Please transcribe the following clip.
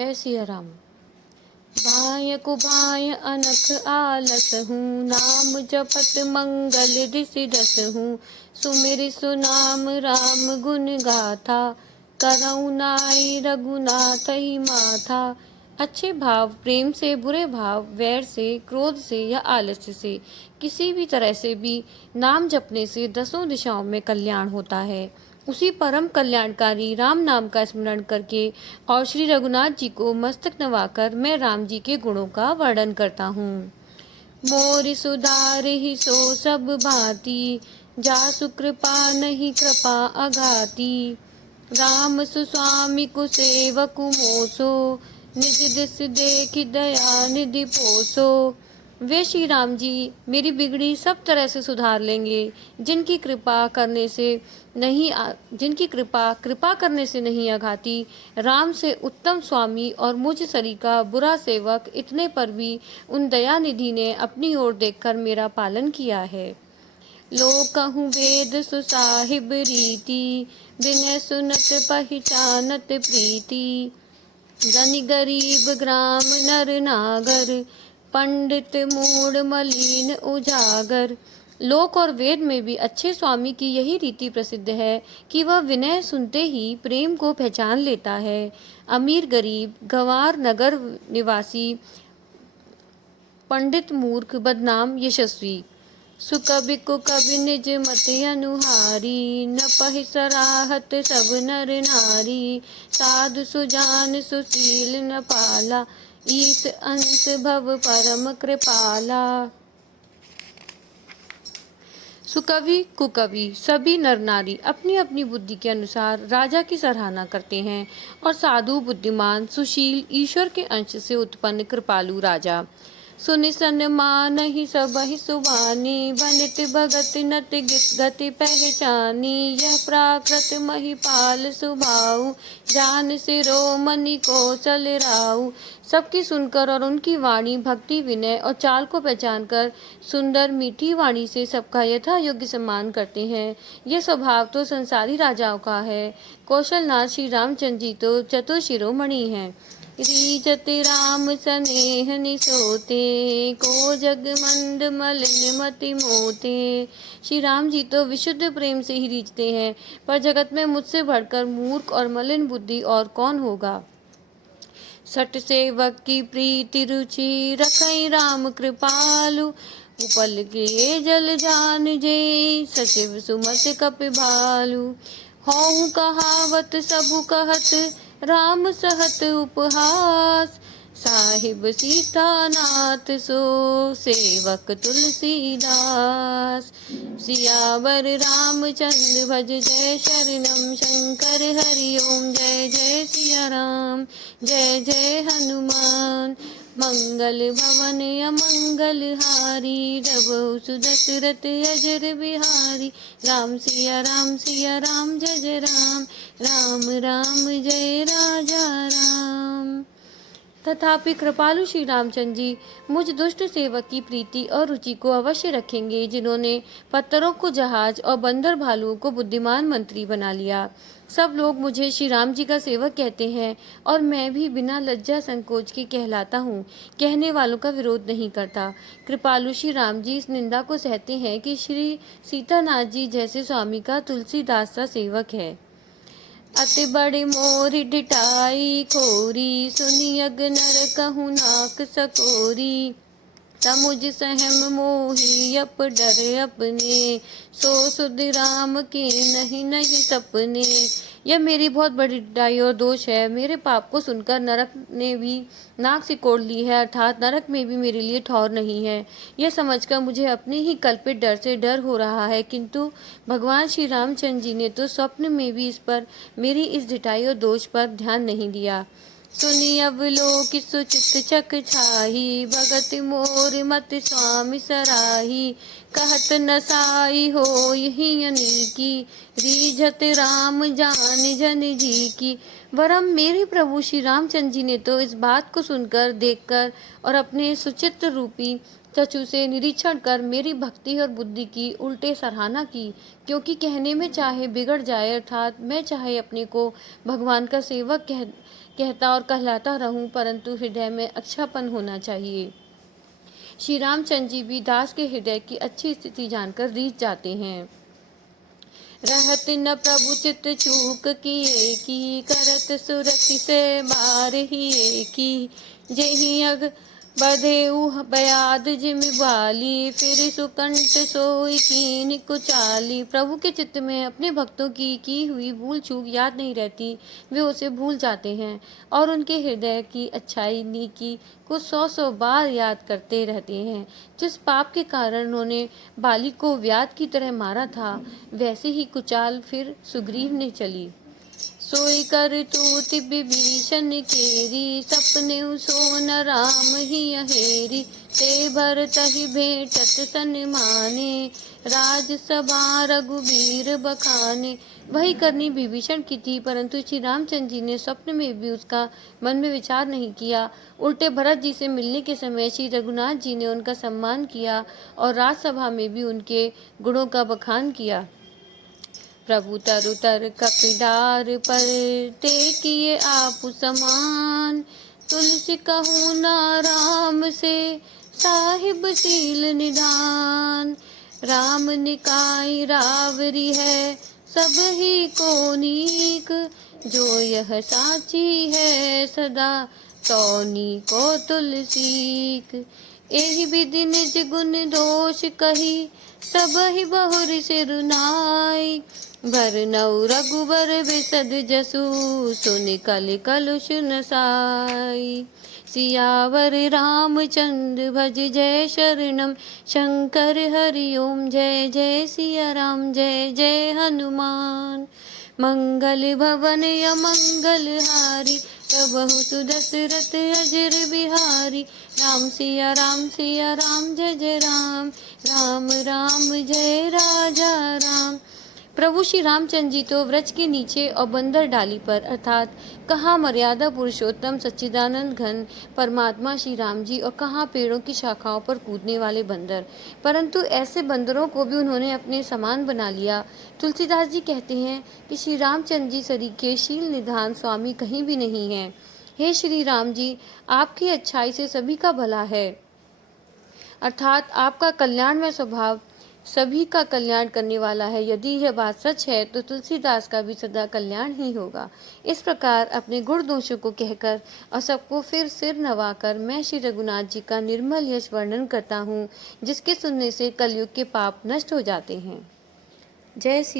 जय सिया राम। बाय कुबाय अनख आलस हूँ, नाम जपत मंगल ऋषि रस हूँ। सुमिर सुनाम राम गुण गाथा, करऊ नाई रघुनाथ ही माथा। अच्छे भाव, प्रेम से, बुरे भाव, वैर से, क्रोध से या आलस्य से, किसी भी तरह से भी नाम जपने से दसों दिशाओं में कल्याण होता है। उसी परम कल्याणकारी राम नाम का स्मरण करके और श्री रघुनाथ जी को मस्तक नवाकर मैं राम जी के गुणों का वर्णन करता हूँ। मोरि सुधार ही सो सब भांति, जासु कृपा नहीं कृपा अघाती। राम सुस्वामी कुसेवकु मोसो, निज दिस देखि दया निधि पोसो। वे श्री राम जी मेरी बिगड़ी सब तरह से सुधार लेंगे, जिनकी कृपा कृपा करने से नहीं अघाती। राम से उत्तम स्वामी और मुझ सरीका बुरा सेवक, इतने पर भी उन दयानिधि ने अपनी ओर देखकर मेरा पालन किया है। लोक कहूँ वेद सुसाहिब रीति, विनय सुनत पहचानत प्रीति। धनी गरीब ग्राम नर नागर, पंडित मूढ़ मलिन उजागर। लोक और वेद में भी अच्छे स्वामी की यही रीति प्रसिद्ध है कि वह विनय सुनते ही प्रेम को पहचान लेता है। अमीर गरीब, गंवार नगर निवासी, पंडित मूर्ख, बदनाम यशस्वी। सुकवि कुकवि निज मत अनुहारी, न पहि सराहत सब नर नारी। साधु सुजान सुशील न पाला, ईस अंश भव परम कृपाला। सुकवि कुकवि सभी नर नारी अपनी अपनी बुद्धि के अनुसार राजा की सराहना करते हैं, और साधु, बुद्धिमान, सुशील, ईश्वर के अंश से उत्पन्न कृपालु राजा। सुनि सन्मानहि सबहि सुबानी, बनित भगत नत गति पहचानी। यह प्राकृत महिपाल सुभाऊ, जान शिरोमणि कौशल राऊ। सबकी सुनकर और उनकी वाणी, भक्ति, विनय और चाल को पहचान कर सुंदर मीठी वाणी से सबका यथा योग्य सम्मान करते हैं। यह स्वभाव तो संसारी राजाओं का है। कौशलनाथ श्री रामचंद्र जी तो चतुर शिरोमणि हैं। रीजत राम स्नेह निसोते, को जग मंद मलिन मति मोते। श्री राम जी तो विशुद्ध प्रेम से ही रीझते हैं, पर जगत में मुझसे बढ़कर मूर्ख और मलिन बुद्धि और कौन होगा। सठ सेवक की प्रीति रुचि, रखई राम कृपालु। उपल के जल जान जे, सचिव सुमत कपि भालु। हों कहावत सबु कहत, राम सहत उपहास। साहिब सीतानाथ सो, सेवक तुलसीदास। सियावर रामचंद्र भज, जय शरणम शंकर हरि ओम। जय जय सिया राम, जय जय हनुमान। मंगल भवन अमंगल हारी, रघु सुदशरथ अजर बिहारी। राम सिया राम जय जय राम, राम राम जय राजा राम। तथापि कृपालु श्री रामचंद्र जी मुझ दुष्ट सेवक की प्रीति और रुचि को अवश्य रखेंगे, जिन्होंने पत्थरों को जहाज और बंदर भालुओं को बुद्धिमान मंत्री बना लिया। सब लोग मुझे श्री राम जी का सेवक कहते हैं, और मैं भी बिना लज्जा संकोच के कहलाता हूँ। कहने वालों का विरोध नहीं करता। कृपालु श्री राम जी इस निंदा को सहते हैं कि श्री सीतानाथ जी जैसे स्वामी का तुलसीदास सा सेवक है। अति बड़ी मोरी डिटाई खोरी, सुनी अग नर कहूँ नाक सकोरी। तमुझ सहम मोही अप डर अपने, सो सुध राम के नहीं नहीं सपने। यह मेरी बहुत बड़ी डिटाई और दोष है। मेरे पाप को सुनकर नरक ने भी नाक सिकोड़ ली है, अर्थात नरक में भी मेरे लिए ठौर नहीं है। यह समझकर मुझे अपने ही कल्पित डर से डर हो रहा है, किंतु भगवान श्री रामचंद्र जी ने तो स्वप्न में भी मेरी इस डिटाई और दोष पर ध्यान नहीं दिया। सुनी अवलोक सुचित चक छाही, भगत मोर मत स्वामी सराही। कहत नसाई हो यही अनीकी, रीझत राम जान जन जी की। वरम मेरे प्रभु श्री रामचंद्र जी ने तो इस बात को सुनकर, देखकर और अपने सुचित्र रूपी चक्षु से निरीक्षण कर मेरी भक्ति और बुद्धि की उल्टे सराहना की, क्योंकि कहने में चाहे बिगड़ जाए, अर्थात मैं चाहे अपने को भगवान का सेवक कहता और कहलाता रहूं, परंतु हृदय में अच्छापन होना चाहिए। श्री रामचंद्र जी भी दास के हृदय की अच्छी स्थिति जानकर रीझ जाते हैं। रहत न प्रभु चित चूक किए की, करत सुरति से बार ही की, जेहि अग बधेउ बयाद जिम बाली, फिर सुकंठ सोई कीन कुचाली। प्रभु के चित्त में अपने भक्तों की हुई भूल चूक याद नहीं रहती, वे उसे भूल जाते हैं और उनके हृदय की अच्छाई नीकी को 100 बार याद करते रहते हैं। जिस पाप के कारण उन्होंने बाली को व्याध की तरह मारा था, वैसे ही कुचाल फिर सुग्रीव ने चली। सोई कर तूति विभीषण केरी, सपने सोन राम ही अहेरी, ते भर तहि भेटत सन्माने, राजसभा रघुवीर बखाने। वही करनी विभीषण की थी, परंतु श्री रामचंद्र जी ने स्वप्न में भी उसका मन में विचार नहीं किया। उल्टे भरत जी से मिलने के समय श्री रघुनाथ जी ने उनका सम्मान किया और राजसभा में भी उनके गुणों का बखान किया। प्रभु तरु तर कपिडार पर, ते किए आपु समान, तुलसी कहूँ ना राम से, साहिब सील निधान। राम निकाय रावरी है, सब ही को नीक, जो यह साची है सदा, तौनी को तुलसीक। एहि विधि निज गुण दोष कही, सब ही बहुरी सिर नाई, भरनऊ रघुबर बिसद जसु, सुन कल कलुष नसाई। सियावर रामचंद्र भज जय शरणम, शंकर हरि ओम जय जय सिया राम, जय जय हनुमान। मंगल भवन अमंगल हारी, प्रभु सुदशरथ अजर बिहारी। राम सिया राम जय जय राम, राम राम जय राजा राम। प्रभु श्री रामचंद्र जी तो वृक्ष के नीचे और बंदर डाली पर, अर्थात कहाँ मर्यादा पुरुषोत्तम सच्चिदानंद घन परमात्मा श्री राम जी और कहाँ पेड़ों की शाखाओं पर कूदने वाले बंदर, परंतु ऐसे बंदरों को भी उन्होंने अपने समान बना लिया। तुलसीदास जी कहते हैं कि श्री रामचंद्र जी सरीखे शील निधान स्वामी कहीं भी नहीं है। हे श्री राम जी, आपकी अच्छाई से सभी का भला है, अर्थात आपका कल्याणमय स्वभाव सभी का कल्याण करने वाला है। यदि यह बात सच है तो तुलसीदास का भी सदा कल्याण ही होगा। इस प्रकार अपने गुण दोषों को कहकर और सबको फिर सिर नवाकर मैं श्री रघुनाथ जी का निर्मल यश वर्णन करता हूँ, जिसके सुनने से कलयुग के पाप नष्ट हो जाते हैं। जय श्री